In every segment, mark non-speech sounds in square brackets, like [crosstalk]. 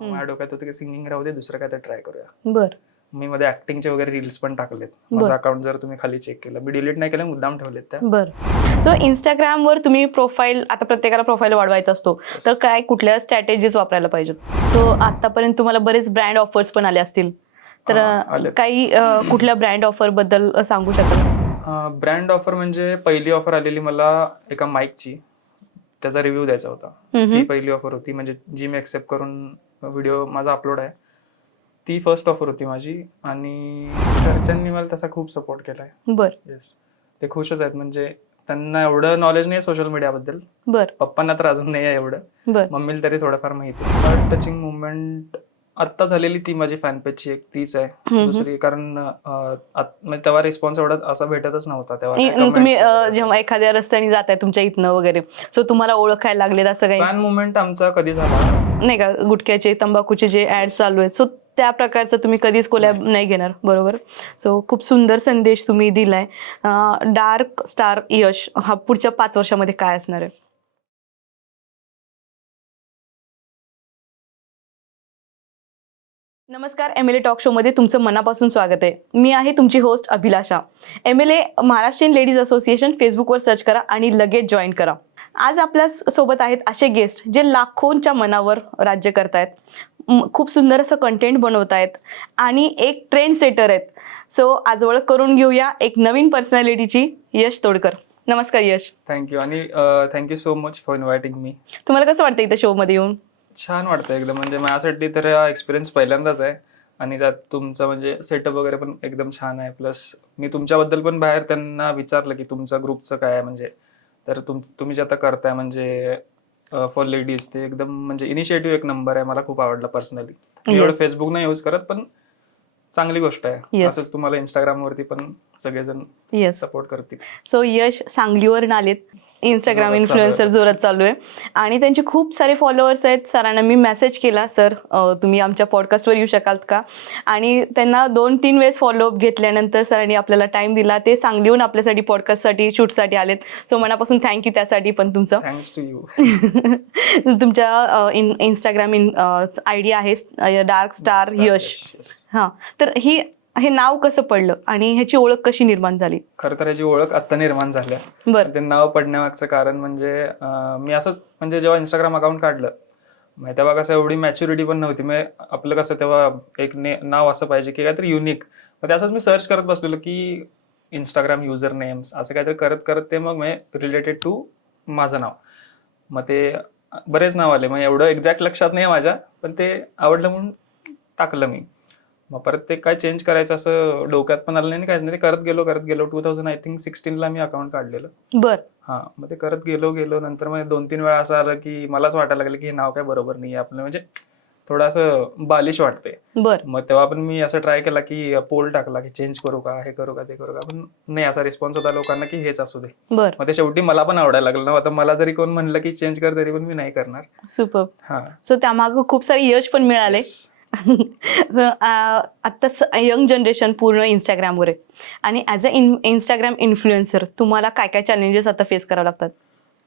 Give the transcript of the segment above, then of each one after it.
माझ्या डोक्यात होतं की सिंगिंग राहू दे दुसरं काय तर ट्राय करूया. बर. मी मध्ये ऍक्टिंगचे वगैरे रील्स पण टाकलेत. माझं अकाउंट जर तुम्ही खाली चेक केलं. मी डिलीट नाही केलं मुद्दाम ठेवलेत त्या. बर. सो इंस्टाग्रामवर तुम्ही प्रोफाईल आता प्रत्येकाला प्रोफाईल वाढवायचा असतो. तर काय कुठल्या स्ट्रॅटेजीज वापरायला पाहिजेत? सो आतापर्यंत तुम्हाला बरेच ब्रँड ऑफर्स पण आले असतील. तर. काही कुठल्या ब्रँड ऑफरबद्दल सांगू शकाल? ब्रँड ऑफर म्हणजे पहिली ऑफर आलेली मला एका माईकची त्याचा रिव्ह्यू द्यायचा होता. ती. पहिली ऑफर होती. म्हणजे जी मी ऍक्सेप्ट करून व्हिडिओ माझा अपलोड आहे. ती फर्स्ट ऑफर होती माझी आणि घरच्यांनी मला तसा खूप सपोर्ट केलाय. बर. येस ते खुशच आहेत. म्हणजे त्यांना एवढं नॉलेज नाही सोशल मीडियाबद्दल बर. पप्पांना तर अजून नाही आहे एवढं. बर. मम्मीला तरी थोडंफार माहिती आहे. हार्ट टचिंग मुवमेंट आत्ता झालेली ती माझी फॅन पेजची एक तीच आहे. दुसरी कारण अं, आत- म्हणजे तेव्हा रिस्पॉन्स एवढा असा भेटतच नव्हता. तेव्हा आणि तुम्ही अ, जेव्हा एखाद्या रस्त्याने जाताय तुमच्या इथनं वगैरे सो तुम्हाला ओळखायला लागलेत असं काही? फॅन मुवमेंट आमचा कधी झाला नाही. का गुटख्याचे तंबाखूचे जे ऍड चालू आहेत सो त्या प्रकारचं तुम्ही कधीच कोलॅब नाही. घेणार बरोबर? सो खूप सुंदर संदेश तुम्ही दिलाय. डार्क स्टार यश हा पुढच्या पाच वर्षामध्ये काय असणार आहे? नमस्कार एम एल ए टॉक शोमध्ये तुमचं मनापासून स्वागत आहे. मी आहे तुमची host Abhilasha. M L A Maharashtrian ladies association फेसबुकवर सर्च करा आणि लगेच जॉईन करा. आज आपल्यासोबत आहेत असे गेस्ट जे लाखोंच्या मनावर राज्य करतायत. खूप सुंदर असं कंटेंट बनवत आहेत आणि एक ट्रेंड सेटर आहेत. सो आज ओळख करून घेऊया एक नवीन पर्सनॅलिटीची यश तोडकर. नमस्कार यश. थँक्यू आणि thank you so much for inviting मी तुम्हाला कसं वाटतं इथं शोमध्ये येऊन? छान वाटतं एकदम. म्हणजे माझ्यासाठी तर हा एक्सपिरियन्स पहिल्यांदाच आहे. आणि त्यात तुमचं म्हणजे सेटअप वगैरे पण एकदम छान आहे. प्लस मी तुमच्याबद्दल पण बाहेर त्यांना विचारलं की तुमचं ग्रुपचं काय आहे म्हणजे. तर तुम तुम्ही जे आता करताय म्हणजे फॉर लेडीज ते एकदम म्हणजे इनिशिएटिव्ह एक नंबर आहे. मला खूप आवडला पर्सनली मी एवढं. फेसबुक नाही यूज करत पण चांगली गोष्ट आहे. Yes. असंच तुम्हाला इंस्टाग्राम वरती पण सगळेजण येस सपोर्ट करतील. सो यश सांगलीवरून आलेत. Instagram influencer. जोरात चालू आहे. आणि त्यांचे खूप सारे फॉलोअर्स आहेत. सरांना मी मेसेज केला सर तुम्ही आमच्या पॉडकास्टवर येऊ शकाल का? आणि त्यांना दोन तीन वेळेस फॉलोअप घेतल्यानंतर सरांनी आपल्याला टाइम दिला. ते सांगलीहून आपल्यासाठी पॉडकास्टसाठी शूटसाठी आलेत. सो मनापासून थँक्यू त्यासाठी पण तुमचं. थँक्स टू यू तुमच्या in Instagram in I D आहे डार्क स्टार यश हां. तर ही हे नाव कसं पडलं आणि ह्याची ओळख कशी निर्माण झाली? खरं तर याची ओळख आत्ता निर्माण झाल्या बरं. ते नाव पडण्यामागचं कारण म्हणजे अं, मी असंच म्हणजे जेव्हा इंस्टाग्राम अकाउंट काढलं मग तेव्हा कसं एवढी मॅच्युरिटी पण नव्हती. मग आपलं कसं तेव्हा एक ने नाव असं पाहिजे की काहीतरी युनिक मग ते असंच मी सर्च करत बसलेलो की इंस्टाग्राम युजर नेम्स असं काहीतरी करत करत ते मग रिलेटेड टू माझं नाव. मग ते बरेच नाव आले. मग एवढं एक्झॅक्ट लक्षात नाही माझ्या पण ते आवडलं म्हणून टाकलं मी. मग परत ते काय चेंज करायचं असं डोक्यात पण आलं नाही काहीच नाही. ते करत गेलो करत गेलो. टू थाउजंड आय थिंक सिक्स्टीनला मी अकाउंट काढलेलं. बर. हा मग ते करत गेलो गेलो. नंतर मग दोन तीन वेळा असं आलं की मलाच वाटायला लागलं की हे नाव काय बरोबर नाही आपलं. म्हणजे थोडं असं बालिश वाटते बर. मग तेव्हा पण मी असं ट्राय केला की पोल टाकला की चेंज करू का हे करू का ते करू का. पण नाही असा रिस्पॉन्स होता लोकांना की हेच असू दे. बर. मग ते शेवटी मला पण आवडायला लागलं ना. आता मला जरी कोण म्हणलं की चेंज कर तरी पण मी नाही करणार. सुपर हा. सो त्यामागं खूप सारे यश पण मिळाले [laughs] Yes. आता यंग जनरेशन पूर्ण इंस्टाग्रामवर आहे. आणि as a in Instagram influencer तुम्हाला काय काय चॅलेंजेस आता फेस करावे लागतात?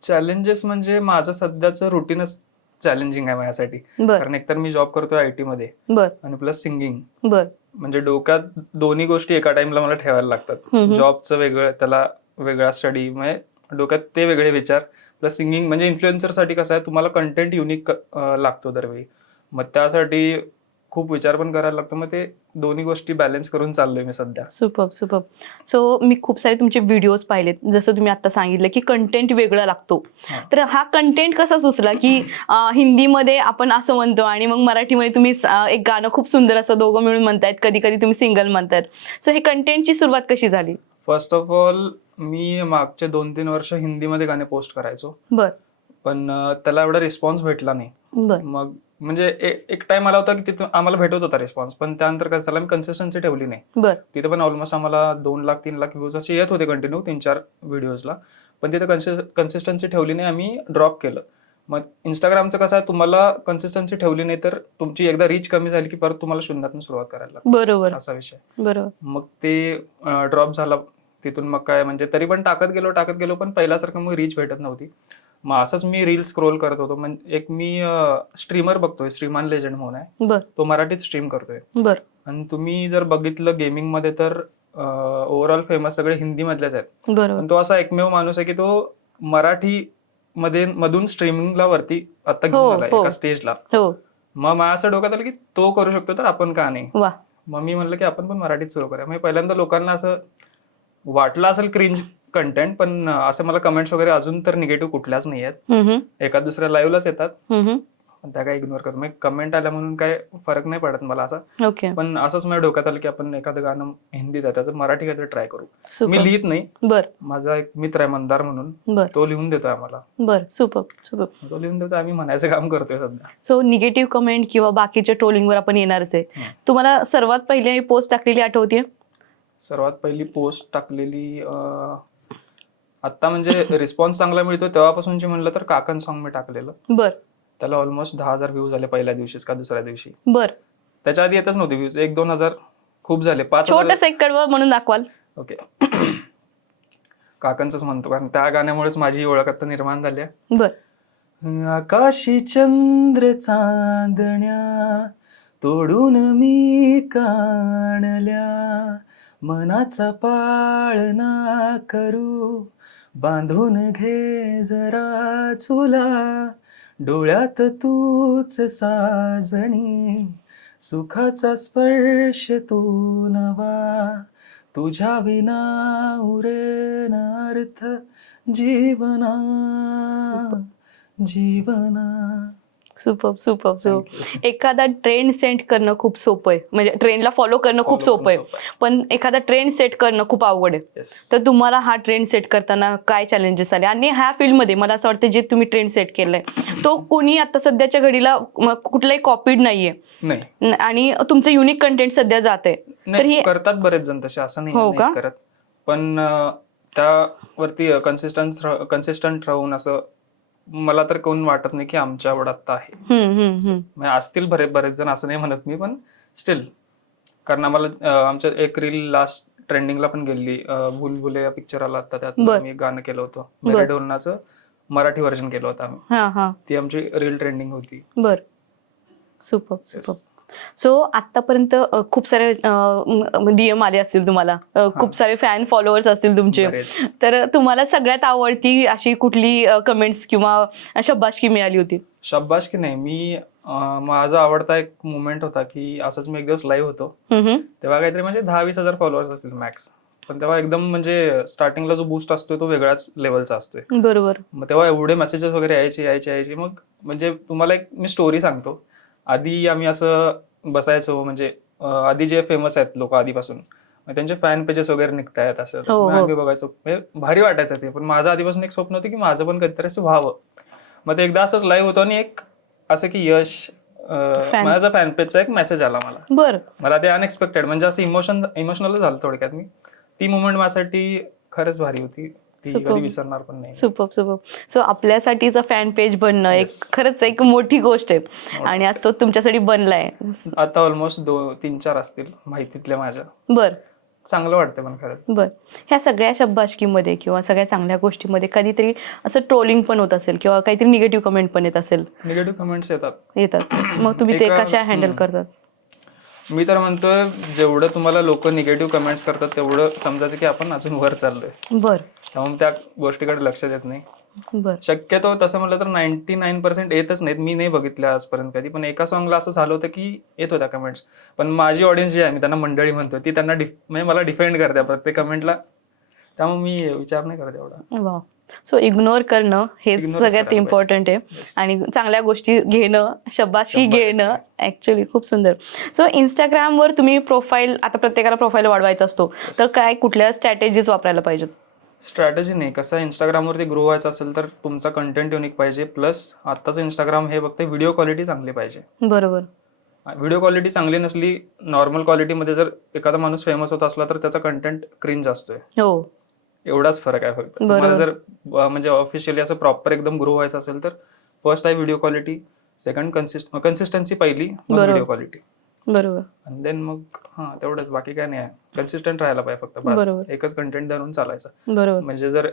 चॅलेंजेस म्हणजे माझं सध्याचं रुटीनच चॅलेंजिंग आहे माझ्यासाठी. बर. कारण एकतर मी जॉब करतोय आय टी मध्ये. बर. आणि प्लस सिंगिंग बर. म्हणजे डोक्यात दोन्ही गोष्टी एका टाइमला मला ठेवायला लागतात. जॉबचं वेगळं त्याला वेगळा स्टडी म्हणजे डोक्यात ते वेगळे विचार. प्लस सिंगिंग म्हणजे इन्फ्लुएन्सरसाठी कसं आहे तुम्हाला कंटेंट युनिक लागतो दरवेळी. मग त्यासाठी खूप विचार पण करायला लागतो. मग ते दोन्ही गोष्टी बॅलन्स करून चाललोय मी सध्या. सुपर सुपर सो मी खूप सारे तुमचे व्हिडिओज पाहिलेत. जसं तुम्ही आता सांगितलं की कंटेंट वेगळा लागतो. तर हा कंटेंट कसा सुचला की हिंदीमध्ये आपण असं म्हणतो आणि मग मराठीमध्ये तुम्ही एक गाणं खूप सुंदर असं दोघं मिळून म्हणतायत. कधी कधी तुम्ही सिंगल म्हणतायत. सो हे कंटेंटची सुरुवात कशी झाली? फर्स्ट ऑफ ऑल मी मागचे दोन तीन वर्ष हिंदीमध्ये गाणे पोस्ट करायचो. बर. पण त्याला एवढा रिस्पॉन्स भेटला नाही. बर. मग म्हणजे एक टाइम आला होता की तिथून आम्हाला भेटत होता रिस्पॉन्स पण त्यानंतर कसं झालं मी कन्सिस्टन्सी ठेवली नाही. बर. तिथे पण ऑलमोस्ट आम्हाला दोन लाख तीन लाख व्ह्यूज असे येत होते कंटिन्यू तीन चार व्हिडिओजला पण तिथे कन्सिस्टन्सी ठेवली नाही आम्ही ड्रॉप केलं. मग इंस्टाग्रामचं कसं आहे तुम्हाला कन्सिस्टन्सी ठेवली नाही तर तुमची एकदा रीच कमी झाली की परत तुम्हाला शून्यातून सुरुवात करायला लागते. बरोबर. असा विषय बरोबर. मग ते ड्रॉप झाला. तिथून मग काय म्हणजे तरी पण टाकत गेलो टाकत गेलो पण पहिल्यासारखं मग रीच भेटत नव्हती. मग असंच मी रील स्क्रोल करत होतो. म्हणजे एक मी स्ट्रीमर बघतोय श्रीमान लेजंड म्हणून आहे. तो मराठीत स्ट्रीम करतोय. बर. आणि तुम्ही जर बघितलं गेमिंगमध्ये तर ओव्हरऑल फेमस सगळे हिंदी मधलेच आहेत पण तो असा एकमेव माणूस आहे की तो मराठी मध्ये मधून स्ट्रीमिंगला वरती आता हो, घेऊन आलाय हो. एका स्टेजला हो. मग मला असं डोक्यात आलं की तो करू शकतो तर आपण का नाही? मग मी म्हणलं की आपण पण मराठीत सुरू करूया. म्हणजे पहिल्यांदा लोकांना असं वाटलं असेल क्रिंज कंटेंट पण असं मला कमेंट्स वगैरे अजून तर निगेटिव्ह कुठल्याच नाही आहेत एका दुसऱ्या लाईव्हलाच येतात. त्या काय इग्नोर करतो म्हणजे कमेंट आल्या म्हणून काय फरक नाही पडत मला असा. ओके पण असंच माझ्या डोक्यात आलं की आपण एखादं गाणं हिंदीत आहे त्याचं मराठी काहीतरी ट्राय करू. मी लिहित नाही. बर. माझा एक मित्र आहे मंदार म्हणून. तो लिहून देतोय आम्हाला. बर. सुपर सुपर तो लिहून देतो आम्ही म्हणायचं काम करतोय सध्या. सो निगेटिव्ह कमेंट किंवा बाकीच्या ट्रोलिंगवर आपण येणारच आहे. तुम्हाला सर्वात पहिले पोस्ट टाकलेली आठवते सर्वात पहिली पोस्ट टाकलेली अं, आत्ता म्हणजे रिस्पॉन्स चांगला मिळतो तेव्हापासूनची म्हणलं तर काकन सॉन्ग मी टाकलेलं. बर. त्याला ऑलमोस्ट दहा हजार व्ह्यूज झाले पहिल्या दिवशीच का दुसऱ्या दिवशी. बर. त्याच्या आधी येतच नव्हते व्ह्यूज एक दोन हजार खूप झाले. पाच छोटस एक कडवं म्हणून दाखवाल. ओके. [clears throat] काकांचंच म्हणतो कारण त्या गाण्यामुळेच माझी ओळख आता निर्माण झाली आहे. बर. आकाशी चंद्र चांदण्या तोडून मी काणल्या मनाचा पाळना करू. बांधून घे जरा चुला. डोळ्यात तूच साजणी सुखाचा स्पर्श तू नवा. तुझ्या विना उरेन अर्थ जीवना. जीवना. सुपर सुपर सुपर एखादा ट्रेंड सेट करणं खूप सोपं आहे. म्हणजे ट्रेंडला फॉलो करणं खूप सोपं आहे. पण एखादा ट्रेंड सेट करणं खूप अवघड आहे. तर तुम्हाला हा ट्रेंड सेट करताना काय चॅलेंजेस आले? आणि ह्या फील्डमध्ये मला असं वाटतं जे तुम्ही ट्रेंड सेट केलंय तो कोणी आता सध्याच्या घडीला कुठलाही कॉपीड नाहीये. आणि तुमचं युनिक कंटेंट सध्या जात आहे. ही- करतात बरेच जण तसे असं नाही हो? करत. पण त्यावरती कन्सिस्टन्स कन्सिस्टंट राहून असं मला तर कोण वाटत नाही की आमच्या आवड आत्ता आहे. म्हणजे असतील बरेच बरेच जण असं नाही म्हणत मी पण स्टील कारण आम्हाला आमच्या एक रील लास्ट ट्रेंडिंगला पण गेली. बुलबुले या पिक्चर आला आता त्यात बर. मी गाणं केलं होतं. बर. मेरे ढोलनाचं मराठी व्हर्जन केलं होतं आम्ही. हा हा. ती आमची रील ट्रेंडिंग होती. बर. सुपर. सुपर सो आतापर्यंत खूप सारे डीएम आले असतील तुम्हाला. खूप सारे फॅन फॉलोअर्स असतील तुमचे. तर तुम्हाला सगळ्यात आवडती अशी कुठली कमेंट्स किंवा शब्बाशकी मिळाली होती? शाब्बास की नाही. मी माझा आवडता एक मुवमेंट होता की असंच मी एक दिवस लाईव्ह होतो. तेव्हा काहीतरी म्हणजे दहा वीस हजार फॉलोअर्स असतील मॅक्स पण तेव्हा एकदम म्हणजे स्टार्टिंगला जो बूस्ट असतोय तो वेगळ्याच लेवलचा असतोय. बरोबर. मग तेव्हा एवढे मेसेजेस वगैरे यायचे यायचे यायचे. मग म्हणजे तुम्हाला एक मी स्टोरी सांगतो. आधी आम्ही असं बसायचो म्हणजे आधी जे फेमस आहेत लोक आधीपासून त्यांचे फॅन पेजेस वगैरे निघतायत असं. हो, हो. आम्ही बघायचो. म्हणजे भारी वाटायचं ते. पण माझं आधीपासून एक स्वप्न होतं की माझं पण कधीतरी असं व्हावं. मग ते एकदा असंच लाईव्ह होतं आणि एक असं की यश. माझा फॅन पेजचा एक मेसेज आला मला. बर. मला ते अनएक्सपेक्टेड म्हणजे असं इमोशन इमोशनल झालं थोडक्यात मी. ती मुवमेंट माझ्यासाठी खरंच भारी होती. ती Superb. कधी विसरणार पण नाही. Super super. सो आपल्यासाठीचं फॅन पेज बनणं एक. खरंच एक मोठी गोष्ट आहे. आणि आज तो तुमच्यासाठी बनलाय. आता ऑलमोस्ट दो तीन चार असतील माहितीतल्या माझ्या. बर. चांगलं वाटतं पण खरंच. बर. ह्या सगळ्या शब्बाशकीमध्ये किंवा सगळ्या चांगल्या गोष्टीमध्ये कधीतरी असं ट्रोलिंग पण होत असेल किंवा काहीतरी निगेटिव्ह कमेंट पण येत असेल. निगेटिव्ह कमेंट्स येतात. येतात. मग तुम्ही ते कशा हँडल. करतात? मी तर म्हणतोय जेवढं तुम्हाला लोक निगेटिव्ह कमेंट्स करतात तेवढं समजायचं की आपण अजून वर चाललोय. बर. त्यामुळे त्या गोष्टीकडे लक्ष देत नाही. बर. शक्यतो तसं म्हटलं तर नाईन्टी नाईन पर्सेंट येतच नाहीत. मी नाही बघितल्या आजपर्यंत कधी पण एका सॉंगला असं झालं होतं की येत होत्या कमेंट्स पण माझी ऑडियन्स जी आहे मी त्यांना मंडळी म्हणतो ती त्यांना डिफ म्हणजे मला डिफेंड करते प्रत्येक कमेंटला त्यामुळे मी विचार नाही करत एवढा. वा सो इग्नोर करणं हे सगळ्यात इम्पॉर्टंट आहे. आणि चांगल्या गोष्टी घेणं शब्बाशी शंभर घेणं ऍक्च्युली खूप सुंदर. सो इंस्टाग्रामवर तुम्ही प्रोफाईल आता प्रत्येकाला प्रोफाईल वाढवायचा असतो. तर काय कुठल्या स्ट्रॅटेजीज वापरायला पाहिजेत? स्ट्रॅटेजी नाही. कसं इंस्टाग्रामवरती ग्रो व्हायचं असेल तर तुमचा कंटेंट युनिक पाहिजे. प्लस आत्ताच इंस्टाग्राम हे बघते व्हिडिओ क्वालिटी चांगली पाहिजे. बरोबर. व्हिडिओ क्वालिटी चांगली नसली नॉर्मल क्वालिटीमध्ये जर एखादा माणूस फेमस होत असला तर त्याचा कंटेंट क्रिंज असतोय. हो. एवढाच फरक आहे फक्त. तुम्हाला जर म्हणजे ऑफिशियली असं प्रॉपर एकदम ग्रो व्हायचं असेल तर फर्स्ट आहे video quality second consist consistency पहिली मग. व्हिडिओ क्वालिटी बरोबर. आणि देन मग हा तेवढंच. बाकी काय नाही. आहे कन्सिस्टंट राहायला पाहिजे फक्त. बस. एकच कंटेंट धरून चालायचं. बरोबर. म्हणजे जर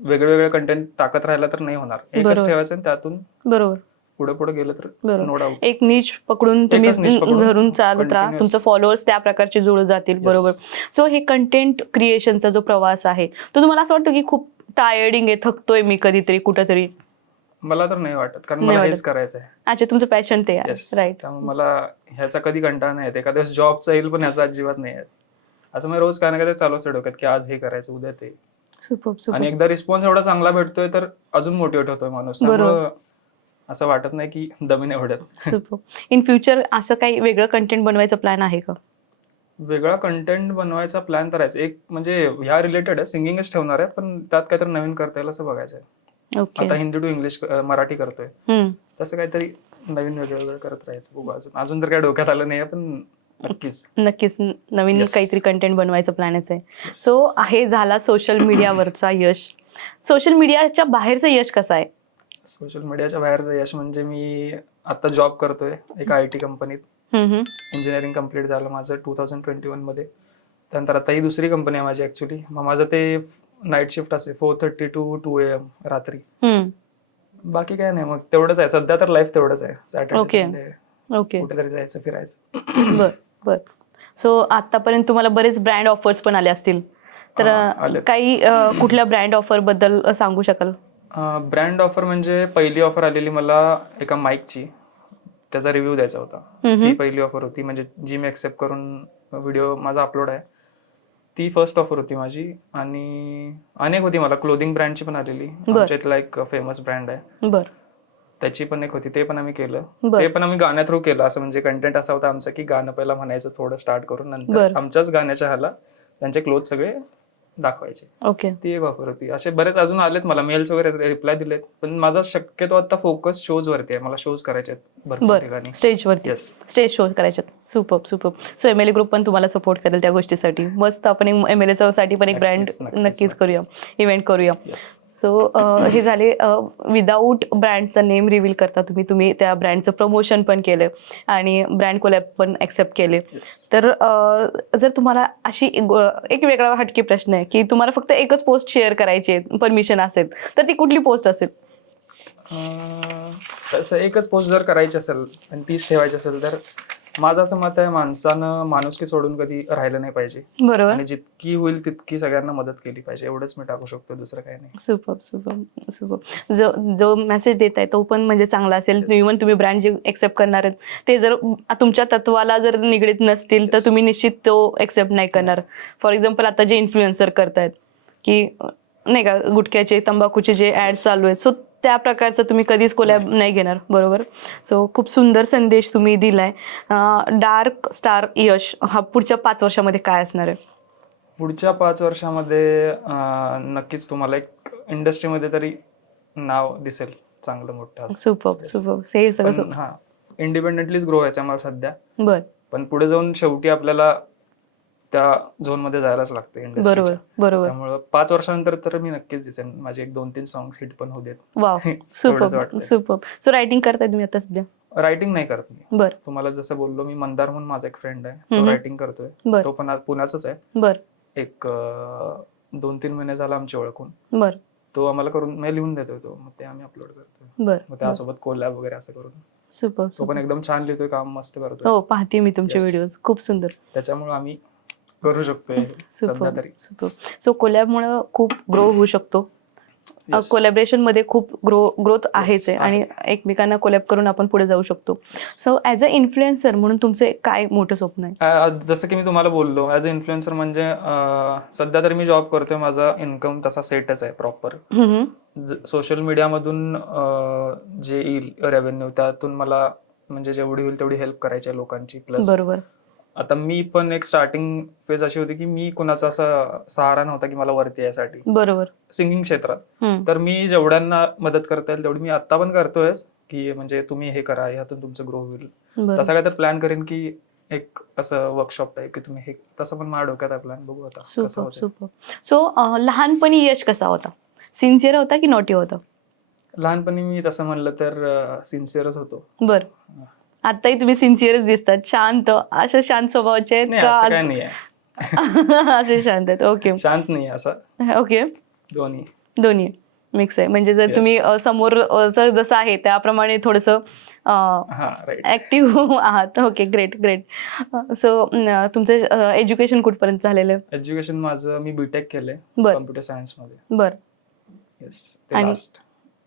वेगळे वेगळे कंटेंट टाकत राहिला तर नाही होणार. एकच. ठेवायचं त्यातून बरोबर. पुढे पुढे गेलं तर बरोबर. नो डाऊट एक नीच पकडून तुम्ही धरून चालत राहा. तुमचं फॉलोअर्स त्या प्रकारचे जुळत जातील बरोबर. सो हे कंटेंट क्रिएशनचा जो प्रवास आहे तो तुम्हाला असं वाटतं की खूप टायर्डिंग आहे थकतोय मी कधीतरी कुठंतरी? मला तर नाही वाटत कारण मला. हेच करायचं आहे अच्छा तुमचं पॅशन ते. राईट मला ह्याचा कधी कंटाळा नाही येत. एखाद्या जॉबचा येईल पण ह्याचा अजिबात नाही येत. असं मी रोज काय ना काय चालूच डोक्यात की आज हे करायचं उद्या ते. आणि एकदा रिस्पॉन्स एवढा चांगला भेटतोय तर अजून मोटिवेट होतोय माणूस. असं वाटत नाही की दमी नाही इन फ्युचर असं काही वेगळं कंटेंट बनवायचं प्लॅन आहे का? वेगळा कंटेंट बनवायचा प्लॅन तर आहेच. एक म्हणजे ह्या रिलेटेड आहे. सिंगिंगच ठेवणार आहे पण त्यात काहीतरी नवीन करता येईल असं बघायचं आहे. ओके आता हिंदी टू इंग्लिश मराठी करतोय. तसं काहीतरी नवीन वेगळं करत राहायचं बघू अजून. अजून तर काय डोक्यात आलं नाही पण नक्कीच. [laughs] नक्कीच. नवीन. काहीतरी कंटेंट बनवायचं प्लॅनच आहे. सो हे झाला सोशल मीडियावरचा यश. सोशल मीडियाच्या बाहेरचं यश कसं आहे? सोशल मीडियाच्या बाहेरचं यश म्हणजे मी आता जॉब करतोय एका आय टी कंपनीत. इंजिनिअरिंग कंप्लीट झालं माझं टू थाउजंड ट्वेंटी मध्ये. त्यानंतर आता ही दुसरी कंपनी आहे माझी ऍक्च्युली मग माझं ते नाईट शिफ्ट असे four thirty to two M रात्री. बाकी काय नाही मग तेवढंच आहे. सध्या तर लाईफ तेवढंच आहे. सॅटर्डे ओके कुठेतरी जायचं फिरायचं. बर बर. सो आतापर्यंत तुम्हाला बरेच ब्रँड ऑफर्स पण आले असतील. तर. काही कुठल्या ब्रँड ऑफरबद्दल सांगू शकाल? ब्रँड ऑफर म्हणजे पहिली ऑफर आलेली मला एका माईकची त्याचा रिव्ह्यू द्यायचा होता. ती. पहिली ऑफर होती. म्हणजे जी मी ऍक्सेप्ट करून व्हिडिओ माझा अपलोड आहे. ती फर्स्ट ऑफर होती माझी आणि अनेक होती मला. क्लोदिंग ब्रँडची पण आलेली. आमच्या एक फेमस ब्रँड आहे. बर. त्याची पण एक होती. ते पण आम्ही केलं. ते पण आम्ही गाण्या थ्रू केलं. असं म्हणजे कंटेंट असा होता आमचा की गाणं पहिला म्हणायचं थोडं स्टार्ट करून. नंतर. आमच्याच गाण्याच्या ह्याला त्यांचे क्लोथ सगळे दाखवायचे. ओके. ती एक ऑफर होती. असे बरेच अजून आलेत मला मेल्स वगैरे रिप्लाय दिलेत. पण माझा शक्यतो आता फोकस शोज वरती आहे. मला शोज करायचे आहेत स्टेजवरती yes stage show करायच्यात super super so M L A group पण तुम्हाला सपोर्ट करेल त्या गोष्टीसाठी. मस्त आपण एम एलसाठी पण एक ब्रँड नक्कीच, करूया. इव्हेंट करूया. सो हे झाले विदाऊट ब्रँडचं नेम रिव्हील करता तुम्ही तुम्ही त्या ब्रँडचं प्रमोशन पण केलं आणि ब्रँड कोलॅब पण ऍक्सेप्ट केले. तर जर तुम्हाला अशी एक वेगळा हटके प्रश्न आहे की तुम्हाला फक्त एकच पोस्ट शेअर करायची परमिशन असेल तर ती कुठली पोस्ट असेल? तसं एकच पोस्ट जर करायची असेल आणि तीच ठेवायची असेल तर माझं असं मत आहे माणसानं माणुसकी सोडून कधी राहिलं नाही पाहिजे. बरोबर. आणि जितकी होईल तितकी सगळ्यांना मदत केली पाहिजे. एवढंच मी टाकू शकतो दुसरं काही नाही. Super super super. जो जो मेसेज देत आहे तो पण म्हणजे चांगला असेल. Yes. इव्हन तुम्ही ब्रँड जे एक्सेप्ट करणार आहेत ते जर तुमच्या तत्वाला जर निगडीत नसतील तर Yes. तुम्ही निश्चित तो एक्सेप्ट नाही करणार. फॉर एक्झाम्पल आता जे इन्फ्लुएन्सर करतायत की नाही का गुटख्याचे तंबाखूचे जे ऍड. चालू आहेत. सो त्या प्रकारचं तुम्ही कधीच कोलॅब नाही घेणार बरोबर? सो खूप सुंदर संदेश तुम्ही दिलाय. डार्क स्टार यश हा पुढच्या पाच वर्षामध्ये काय असणार आहे? पुढच्या पाच वर्षामध्ये नक्कीच तुम्हाला एक इंडस्ट्रीमध्ये तरी नाव दिसेल चांगलं मोठं. सुपर. सुपर हे सगळं हा इंडिपेंडेंटलीच ग्रो व्हायचं मला सध्या. बर. पण पुढे जाऊन शेवटी आपल्याला त्या झोनमध्ये जायलाच लागते बरोबर बरोबर. त्यामुळं पाच वर्षानंतर तर मी नक्कीच दिसेन. माझे एक दोन तीन सॉंग्स हिट पण होऊ देत. सुपर सो रायटिंग करताय तुम्ही आता सध्या? रायटिंग नाही करत मी. बर. तुम्हाला जसं बोललो मी मंदार म्हणून माझा एक फ्रेंड आहे. तो. रायटिंग करतोय. बर. तो पण आज पुण्याचाच आहे. बर. एक दोन तीन महिने झाला आमची ओळखून. बर. तो आम्हाला करून मी लिहून देतोय तो. मग ते आम्ही अपलोड करतोय. बर. मग त्यासोबत कोलॅब वगैरे असं करून. सुपर तो पण एकदम छान लिहितोय काम मस्त करतोय. हो पाहते मी तुमचे Yes. व्हिडिओज खूप सुंदर. त्याच्यामुळे आम्ही करू शकतोय सध्या सुपर तरी. सुपर. सो कोलॅबमुळे खूप ग्रो होऊ शकतो. Yes. कोलॅबरेशनमध्ये खूप ग्रो ग्रोथ आहेच आहे आणि एकमेकांना कोलॅब करून आपण पुढे जाऊ शकतो. सो ऍज अ इन्फ्लुएन्सर म्हणून तुमचे काय मोठं स्वप्न आहे? अ, जसं की मी तुम्हाला बोललो ऍज अ इन्फ्लुएन्सर म्हणजे अ, सध्या तरी मी जॉब करतोय माझा इन्कम तसा सेटच आहे प्रॉपर हम्म, सोशल मीडियामधून जे येईल रेव्हेन्यू त्यातून मला म्हणजे जेवढी होईल तेवढी हेल्प करायची आहे लोकांची प्लस बरोबर. आता मी पण एक स्टार्टिंग फेज अशी होती की मी कुणाचा असा सहारा नव्हता की मला वरती यासाठी बरोबर. सिंगिंग क्षेत्रात. हम्म, तर मी जेवढ्यांना मदत करता येईल तेवढी मी आता पण करतोयच की म्हणजे तुम्ही हे करा यातून तुमचं ग्रो होईल. बरोबर तसा काय तर प्लॅन करेन की एक असं वर्कशॉप टाईप की तुम्ही हे तसं पण माझ्या डोक्यात आहे प्लॅन बघू आता कसं सुपर होतंय. सुपर सो लहानपणी यश कसा होता? सिन्सिअर होता की नॉटी होता? लहानपणी मी तसं म्हणलं तर सिन्सिअरच होतो. बर. आताही तुम्ही सिन्सिअरच दिसतात. शांत अशा शांत स्वभावाचे आहेत नाही का असं काय आज- नाही आहे [laughs] असे शांत आहेत. ओके शांत नाही आहे असं. ओके दोन्ही. दोन्ही. मिक्स आहे. म्हणजे जर Yes. तुम्ही अ, समोर अ, जसं आहे त्याप्रमाणे थोडस हा राईट ऍक्टिव्ह [laughs] आहात. ओके ग्रेट ग्रेट सो तुमचं एज्युकेशन कुठपर्यंत झालेलं आहे? एज्युकेशन माझं मी बीटेक केलंय बर. कम्प्युटर सायन्समध्ये. बर. येस आणि- लास्ट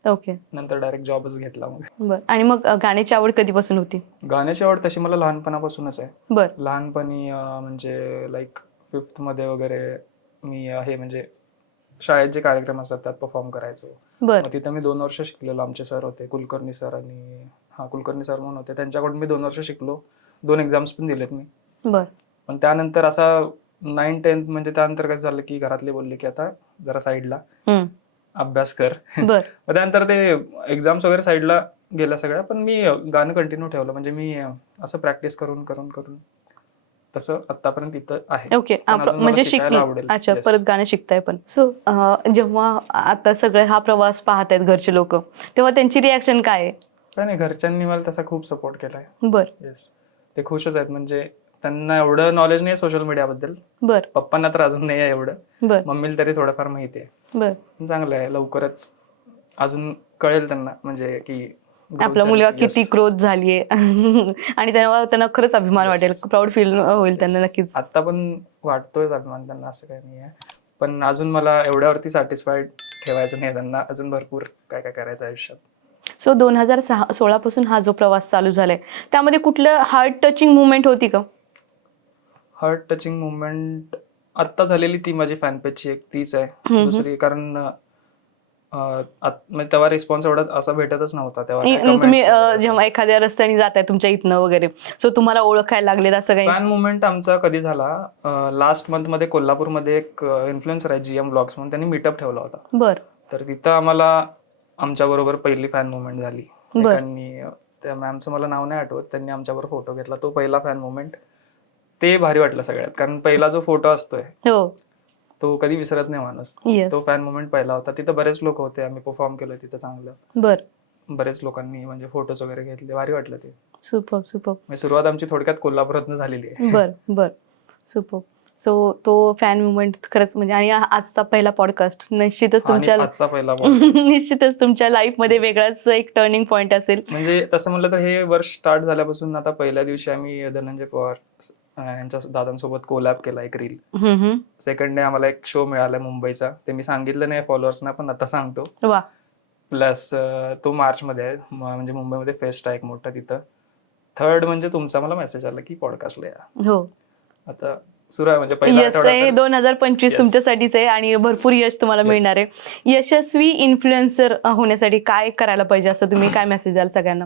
ओके. नंतर डायरेक्ट जॉबच घेतला मग. बर. आणि मग अ, गाण्याची आवड कधीपासून होती? गाण्याची आवड तशी मला लहानपणापासूनच आहे. बर. लहानपणी अं, म्हणजे लाईक फिफ्थमध्ये वगैरे मी अं, हे म्हणजे शाळेत जे कार्यक्रम असतात त्यात परफॉर्म करायचो. बर. मग तिथं मी दोन वर्ष शिकलेलो. आमचे सर होते कुलकर्णी सर आणि हा कुलकर्णी सर म्हणून होते. त्यांच्याकडून मी दोन वर्ष शिकलो. दोन एक्झाम्स पण दिलेत मी. बर. पण त्यानंतर असा नाईन टेन्थ म्हणजे त्यानंतर काय झालं की घरातले बोलले की आता जरा साईडला हम्म. अभ्यास कर. बर. [laughs] मग त्यानंतर ते एक्झाम्स वगैरे साईडला गेल्या सगळ्या पण मी गाणं कंटिन्यू ठेवलं. म्हणजे मी असं प्रॅक्टिस करून करून करून तसं आतापर्यंत इथं आहे. ओके म्हणजे शिकली. अच्छा. परत गाणं शिकताय पण. सो जेव्हा आता सगळे हा प्रवास पाहत आहेत घरचे लोक तेव्हा त्यांची रिॲक्शन काय आहे? नाही घरच्यांनी मला तसा खूप सपोर्ट केलाय. बर. येस ते खुशच आहेत. म्हणजे त्यांना एवढं नॉलेज नाही सोशल मीडियाबद्दल बर. पप्पांना तर अजून नाही आहे एवढं. बर. मम्मीला तरी थोडंफार माहिती आहे. बर. चांगलं आहे लवकरच. अजून कळेल त्यांना म्हणजे की आपला. मुलगा. किती ग्रोथ झालीये. [laughs] आणि तेव्हा त्यांना खरंच अभिमान. वाटेल. प्राऊड फील होईल त्यांना. नक्कीच. आता पण वाटतोय अभिमान त्यांना असं काही नाही आहे पण अजून मला एवढ्यावरती सॅटिस्फाईड ठेवायचं नाही त्यांना. अजून भरपूर काय काय करायचं आयुष्यात. सो दोन हजार सहा सोळा पासून हा जो प्रवास चालू झालाय त्यामध्ये कुठलं हार्ट टचिंग मुवमेंट होती का? हार्ट टचिंग मुवमेंट आत्ता झालेली ती माझी फॅन पेजची एक तीच आहे. दुसरी कारण अं, आत- म्हणजे तेव्हा रिस्पॉन्स एवढा असा भेटतच नव्हता तेव्हा. आणि तुम्ही अं. जेव्हा एखाद्या रस्त्याने जाताय तुमच्या इथनं वगैरे सो तुम्हाला ओळखायला लागले असं काही? फॅन मुवमेंट आमचा कधी झाला? लास्ट मंथमध्ये कोल्हापूरमध्ये एक इन्फ्लुएन्सर आहे जीएम ब्लॉग्स म्हणून त्यांनी मीटअप ठेवला होता. बर. तर तिथं आम्हाला आमच्या बरोबर पहिली फॅन मुवमेंट झाली. बर. त्यांनी त्या मॅमचं मला नाव नाही आठवत त्यांनी आमच्याबरोबर फोटो घेतला. तो पहिला फॅन मुवमेंट ते भारी वाटलं सगळ्यात. कारण पहिला जो फोटो असतोय हो. तो कधी विसरत नाही माणूस. तो फॅन मुवमेंट पहिला होता. तिथं बरेच लोक होते आम्ही परफॉर्म केलं तिथं चांगलं. बर. बरेच लोकांनी म्हणजे फोटोज वगैरे घेतले. भारी वाटलं ते. सुपर सुपर म्हणजे सुरुवात आमची थोडक्यात कोल्हापुरातनं झालेली आहे. बर बर. सुपर सो तो फॅन मुवमेंट खरंच म्हणजे आणि आजचा पहिला पॉडकास्ट निश्चितच आणि तुमच्या आजचा पहिला [laughs] podcast. निश्चितच तुमच्या लाईफमध्ये. वेगळाच एक टर्निंग पॉइंट असेल. म्हणजे तसं म्हणलं तर हे वर्ष स्टार्ट झाल्यापासून आता पहिल्या दिवशी आम्ही धनंजय पवार यांच्या दादांसोबत कोलॅब केला एक रील हम्म, हम्म. सेकंड डे आम्हाला एक शो मिळाला मुंबईचा. ते मी सांगितलं नाही फॉलोअर्सना पण आता सांगतो. वा. प्लस तो मार्च मध्ये आहे. म- म्हणजे मुंबईमध्ये फेस्ट आहे एक मोठा तिथं. थर्ड म्हणजे तुमचा मला मेसेज आला की पॉडकास्टला या. हो. आता सुरू आहे म्हणजे पहिला यस आठवडा आहे. तर- दोन हजार पंचवीस Yes. तुमच्यासाठीच आहे आणि भरपूर यश तुम्हाला Yes. मिळणार आहे. यशस्वी इन्फ्लुएन्सर होण्यासाठी काय करायला पाहिजे असं तुम्ही काय मेसेज द्याल सगळ्यांना?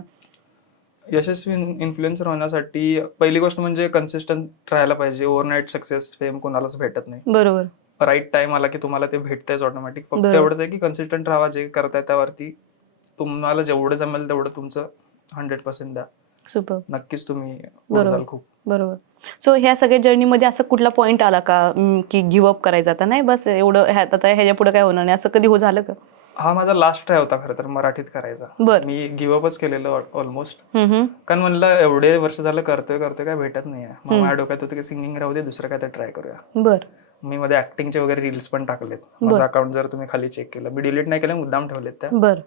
यशस्वी इन्फ्लुएन्सर होण्यासाठी पहिली गोष्ट म्हणजे कन्सिस्टंट राहायला पाहिजे. ओव्हरनाईट सक्सेस फेम कोणालाच भेटत नाही. बरोबर. राईट टाइम आला की तुम्हाला ते भेटतेच ऑटोमॅटिक फक्त. एवढंच आहे की कन्सिस्टंट राहा जे करताय त्यावरती तुम्हाला जेवढं जमेल तेवढं तुमचं हंड्रेड पर्सेंट द्या. सुपर नक्कीच तुम्ही खूप. बरोबर. सो ह्या सगळ्या जर्नीमध्ये असं कुठला पॉईंट आला का? की गिव्ह अप करायचा आता? नाही बस एवढं आता ह्याच्या पुढे काय होणार नाही. असं कधी हो झालं का? हा माझा लास्ट ट्राय होता खरं तर मराठीत करायचा. बर. मी गिव्हअपच केलेलं ऑलमोस्ट. कारण म्हणलं एवढे वर्ष झालं करतोय करतोय काय भेटत नाहीये. मग. माझ्या डोक्यात होतं की सिंगिंग राहू दे दुसरं काय तर ट्राय करूया. बर. मी मध्ये ऍक्टिंगचे वगैरे रील्स पण टाकलेत. माझं अकाउंट जर तुम्ही खाली चेक केलं. मी डिलीट नाही केलं मुद्दाम ठेवलेत त्या. बर.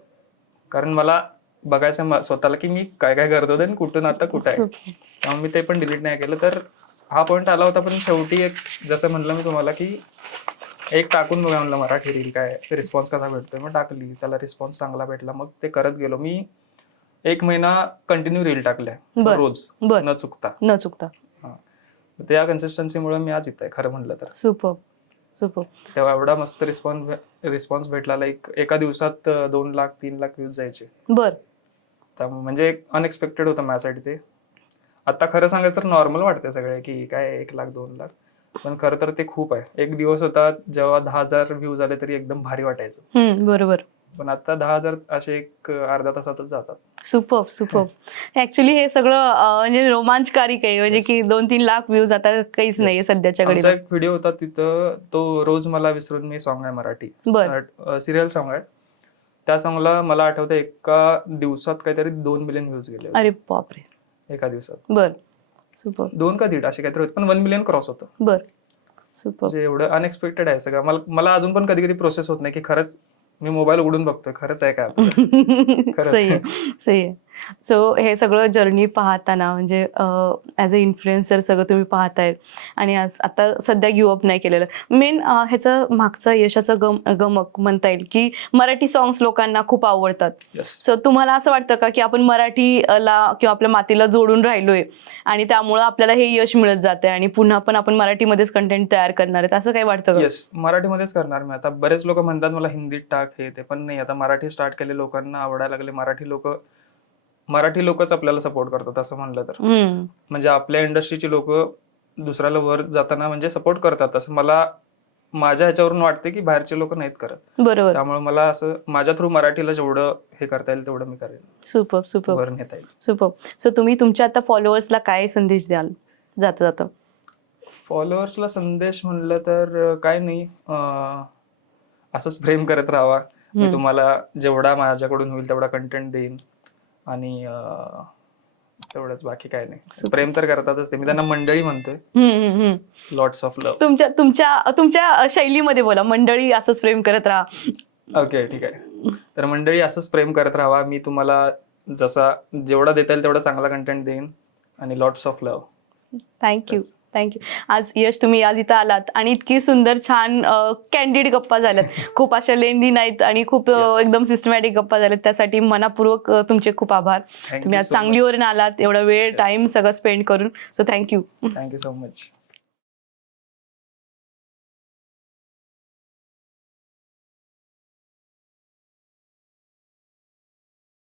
कारण मला बघायचं स्वतःला की मी काय काय करतो आणि कुठून आता कुठं आहे. त्यामुळे मी ते पण डिलीट नाही केलं. तर हा पॉईंट आला होता पण शेवटी एक जसं म्हणलं मी तुम्हाला की एक टाकून बघा म्हणलं मराठी रील काय रिस्पॉन्स कसा भेटतोय? मग टाकली. त्याला रिस्पॉन्स चांगला भेटला. मग ते करत गेलो. मी एक महिना कंटिन्यू रील टाकल्या. रोज. न चुकता. न चुकता. त्या कन्सिस्टन्सीमुळे मी आज इथं आहे खरं म्हणलं तर. सुपर सुपर तेव्हा एवढा मस्त रिस्पॉन्स रिस्पॉन्स भेटला. लाईक एका दिवसात दोन लाख तीन लाख व्ह्यूज जायचे. बर. म्हणजे अनएक्सपेक्टेड होतं माझ्यासाठी ते. आता खरं सांगायचं तर नॉर्मल वाटते सगळे की काय एक लाख दोन लाख. पण खरं तर ते खूप आहे. एक दिवस होता जेव्हा दहा हजार व्ह्यूज आले तरी एकदम भारी वाटायचं. हम्म बरोबर. पण आता दहा हजार असे एक अर्धा तासातच जातात. Super super. ऍक्च्युली हे सगळं अं, म्हणजे रोमांचकारी काही म्हणजे Yes. की दोन तीन लाख व्ह्यूज आता काहीच नाहीये Yes. सध्याच्या आमचा घडीला एक व्हिडिओ होता तिथं तो रोज मला विसरून मी सॉन्ग आहे मराठी. बर. सिरियल सॉन्ग आहे. त्या सॉन्गला मला आठवतं एका दिवसात काहीतरी दोन मिलियन व्ह्यूज गेले होते. अरे बापरे. एका दिवसात. बर. सुपर दोन का दीड असे काहीतरी होते पण वन मिलियन क्रॉस होतं. बर. सुपर म्हणजे एवढं अनएक्सपेक्टेड आहे सगळं. मला मला अजून पण कधी कधी प्रोसेस होत नाही की खरंच मी मोबाईल उघडून बघतोय. खरंच आहे का? आपलं? [laughs] खरंच. सही आहे. सही आहे. सो हे सगळं जर्नी पाहताना म्हणजे ॲज अ इन्फ्लुएन्सर सगळं तुम्ही पाहताय. आणि आज आता सध्या गिवअप नाही केलेलं. मेन ह्याचं मागचं यशाचं गम गमक म्हणता येईल की मराठी सॉंग्स लोकांना खूप आवडतात. Yes. सो तुम्हाला असं वाटतं का की आपण मराठीला किंवा आपल्या मातीला जोडून राहिलोय आणि त्यामुळं आपल्याला हे यश मिळत जाते आणि पुन्हा पण आपण मराठीमध्येच कंटेंट तयार करणार आहेत? असं काही वाटतं का? येस मराठीमध्येच करणार मी. आता बरेच लोक म्हणतात मला हिंदीत टाक हे ते. पण नाही आता मराठी स्टार्ट केले लोकांना आवडायला लागले. मराठी लोक मराठी लोकच आपल्याला सपोर्ट करतात असं म्हणलं तर. हम्म. म्हणजे आपल्या इंडस्ट्रीची लोक दुसऱ्याला वर जाताना म्हणजे सपोर्ट करतात. असं मला माझ्या ह्याच्यावरून वाटते की बाहेरचे लोक नाहीत करत. बरोबर. त्यामुळे मला असं माझ्या थ्रू मराठीला जेवढं हे करता येईल तेवढं मी करेन. सुपर सुपर वर नेता येईल. सुपर सो तुम्ही तुमच्या आता फॉलोअर्सला काय संदेश द्याल? जाता जातं. फॉलोअर्सला संदेश म्हणलं तर अं, काय नाही. अं, असंच प्रेम करत राहावा. मी हम्म. तुम्हाला जेवढा माझ्याकडून होईल तेवढा कंटेंट देईन. आणि तेवढंच बाकी काय नाही. प्रेम तर करतातच ते. मी त्यांना मंडळी म्हणतोय. लॉट्स ऑफ लव्ह तुमच्या तुमच्या तुमच्या शैलीमध्ये बोला. मंडळी असंच प्रेम करत राहा. ओके ठीक आहे. तर मंडळी असंच प्रेम करत राहावा मी तुम्हाला जसा जेवढा देता येईल तेवढा चांगला कंटेंट देईन. आणि lots of love thank you thank you आज यश तुम्ही आज इथं आलात आणि इतकी सुंदर छान कॅन्डिड गप्पा झाल्यात. खूप अशा लेंदी नाहीत आणि खूप. एकदम सिस्टमॅटिक गप्पा झाल्यात. त्यासाठी मनापूर्वक तुमचे खूप आभार. तुम्ही आज सांगलीवरून आलात एवढा वेळ. टाइम सगळं स्पेंड करून. So thank you thank you so much